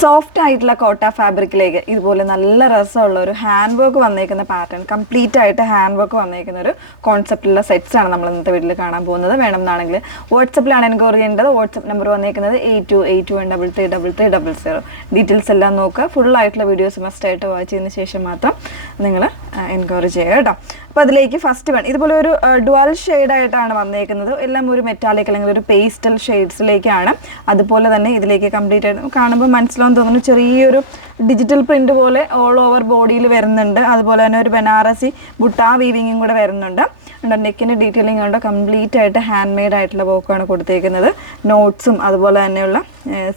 Soft ആയിട്ടുള്ള കോട്ട ഫാബ്രിക്കിലേക്ക് ഇതുപോലെ നല്ല രസമുള്ള ഒരു ഹാൻഡ് വർക്ക് വന്നേക്കുന്ന പാറ്റേൺ, കംപ്ലീറ്റ് ആയിട്ട് ഹാൻഡ് വർക്ക് വന്നേക്കുന്ന ഒരു കോൺസെപ്റ്റുള്ള സെറ്റ്സ് ആണ് നമ്മൾ ഇന്നത്തെ വീട്ടിൽ കാണാൻ പോകുന്നത്. വേണമെന്നാണെങ്കിൽ വാട്സപ്പിലാണ് എൻക്വയറി ചെയ്യേണ്ടത്. വാട്സപ്പ് നമ്പർ വന്നേക്കുന്നത് 8281333300. ഡീറ്റെയിൽസ് എല്ലാം നോക്കുക. ഫുൾ ആയിട്ടുള്ള വീഡിയോസ് മസ്റ്റ് ആയിട്ട് വാച്ച് ചെയ്തതിന് ശേഷം മാത്രം നിങ്ങൾ എൻക്വയറി ചെയ്യുക കേട്ടോ. അപ്പോൾ അതിലേക്ക് ഫസ്റ്റ് വൺ ഇതുപോലെ ഒരു ഡുവൽ ഷെയ്ഡായിട്ടാണ് വന്നേക്കുന്നത്. എല്ലാം ഒരു മെറ്റാലിക് അല്ലെങ്കിൽ ഒരു പേസ്റ്റൽ ഷെയ്ഡ്സിലേക്കാണ്. അതുപോലെ തന്നെ ഇതിലേക്ക് കംപ്ലീറ്റ് ആയിട്ട് കാണുമ്പോൾ മനസ്സിലാവും തോന്നുന്നു ചെറിയൊരു ഡിജിറ്റൽ പ്രിന്റ് പോലെ ഓൾ ഓവർ ബോഡിയിൽ വരുന്നുണ്ട്. അതുപോലെ തന്നെ ഒരു ബനാറസി ബുട്ട വീവിങ്ങും കൂടെ വരുന്നുണ്ട്. നെക്കിൻ്റെ ഡീറ്റെയിലിംഗ് ഉണ്ട്. കംപ്ലീറ്റ് ആയിട്ട് ഹാൻഡ് മെയ്ഡ് ആയിട്ടുള്ള വർക്കാണ് കൊടുത്തേക്കുന്നത്. നോട്ട്സും അതുപോലെ തന്നെയുള്ള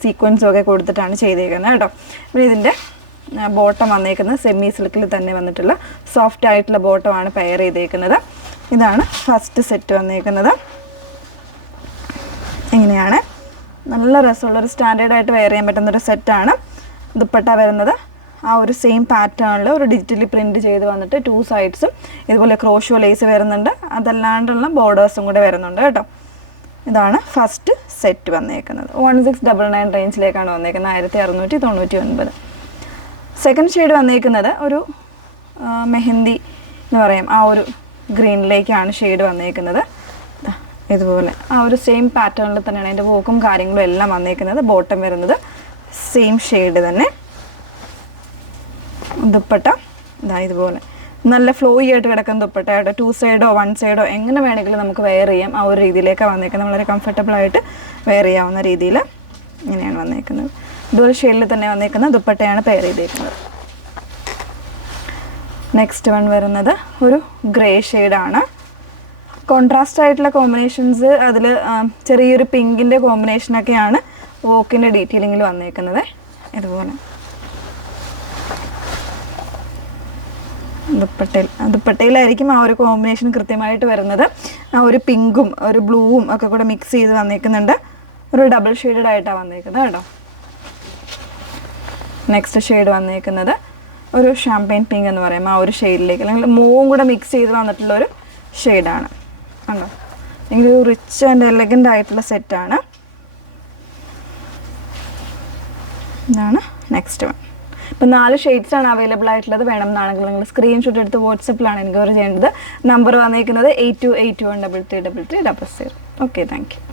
സീക്വൻസും ഒക്കെ കൊടുത്തിട്ടാണ് ചെയ്തേക്കുന്നത് കേട്ടോ. പിന്നെ ഇതിൻ്റെ ബോട്ടം വന്നേക്കുന്നത് സെമി സിൽക്കിൽ തന്നെ വന്നിട്ടുള്ള സോഫ്റ്റ് ആയിട്ടുള്ള ബോട്ടമാണ് പെയർ ചെയ്തേക്കുന്നത്. ഇതാണ് ഫസ്റ്റ് സെറ്റ് വന്നേക്കുന്നത്. ഇങ്ങനെയാണ് നല്ല രസമുള്ളൊരു സ്റ്റാൻഡേർഡായിട്ട് വെയർ ചെയ്യാൻ പറ്റുന്നൊരു സെറ്റാണ്. ദുപ്പട്ട വരുന്നത് ആ ഒരു സെയിം പാറ്റേണിൽ ഒരു ഡിജിറ്റലി പ്രിൻറ്റ് ചെയ്ത് വന്നിട്ട് 2 സൈഡ്സും ഇതുപോലെ ക്രോഷോ ലേസ് വരുന്നുണ്ട്. അതല്ലാണ്ടുള്ള ബോർഡേഴ്സും കൂടെ വരുന്നുണ്ട് കേട്ടോ. ഇതാണ് ഫസ്റ്റ് സെറ്റ് വന്നേക്കുന്നത്. 1699 റേഞ്ചിലേക്കാണ് വന്നേക്കുന്നത്, 1699. സെക്കൻഡ് ഷെയ്ഡ് വന്നേക്കുന്നത് ഒരു മെഹന്തി എന്ന് പറയും ആ ഒരു ഗ്രീനിലേക്കാണ് ഷെയ്ഡ് വന്നേക്കുന്നത്. ഇതുപോലെ ആ ഒരു സെയിം പാറ്റേണിൽ തന്നെയാണ് അതിൻ്റെ വോക്കും കാര്യങ്ങളും എല്ലാം വന്നേക്കുന്നത്. ബോട്ടം വരുന്നത് സെയിം ഷെയ്ഡ് തന്നെ. ദുപ്പട്ട ഇതാ ഇതുപോലെ നല്ല ഫ്ലോയി ആയിട്ട് കിടക്കുന്ന ദുപ്പട്ടയായിട്ട് 2 സൈഡോ 1 സൈഡോ എങ്ങനെ വേണമെങ്കിലും നമുക്ക് വെയർ ചെയ്യാം. ആ ഒരു രീതിയിലേക്കാണ് വന്നേക്കുന്നത്. വളരെ കംഫർട്ടബിളായിട്ട് വെയർ ചെയ്യാവുന്ന രീതിയിൽ ഇങ്ങനെയാണ് വന്നേക്കുന്നത്. ഡുവൽ ഷെയ്ഡിൽ തന്നെ വന്നേക്കുന്ന ദുപ്പട്ടയാണ് പെയർ ചെയ്തേക്കുന്നത്. നെക്സ്റ്റ് വൺ വരുന്നത് ഒരു ഗ്രേ ഷെയ്ഡാണ്. കോൺട്രാസ്റ്റ് ആയിട്ടുള്ള കോമ്പിനേഷൻസ് അതിൽ ചെറിയൊരു പിങ്കിൻ്റെ കോമ്പിനേഷനൊക്കെയാണ് വോക്കിൻ്റെ ഡീറ്റെയിലിങ്ങിൽ വന്നേക്കുന്നത്. ഇതുപോലെ ദുപ്പട്ടയിലായിരിക്കും ആ ഒരു കോമ്പിനേഷൻ കൃത്യമായിട്ട് വരുന്നത്. ആ ഒരു പിങ്കും ഒരു ബ്ലൂവും ഒക്കെ കൂടെ മിക്സ് ചെയ്ത് വന്നേക്കുന്നുണ്ട്. ഒരു ഡബിൾ ഷെയ്ഡഡ് ആയിട്ടാണ് വന്നേക്കുന്നത് കേട്ടോ. നെക്സ്റ്റ് ഷെയ്ഡ് വന്നേക്കുന്നത് ഒരു ഷാമ്പെയിൻ പിങ്ക് എന്ന് പറയും ആ ഒരു ഷെയ്ഡിലേക്ക്, അല്ലെങ്കിൽ മൂവും കൂടെ മിക്സ് ചെയ്ത് വന്നിട്ടുള്ളൊരു ഷെയ്ഡാണ് കണ്ടോ. ഭയങ്കര ഒരു റിച്ച് ആൻഡ് എലഗൻ്റ് ആയിട്ടുള്ള സെറ്റാണ്. ഇതാണ് നെക്സ്റ്റ് വൺ. ഇപ്പം 4 ഷെയ്ഡ്സാണ് അവൈലബിൾ ആയിട്ടുള്ളത്. വേണമെന്നാണെങ്കിൽ നിങ്ങൾ സ്ക്രീൻഷോട്ട് എടുത്ത് വാട്സപ്പിലാണ് എൻക്വയറി ചെയ്യേണ്ടത്. നമ്പർ വന്നേക്കുന്നത് 8281333300. Okay, thank you.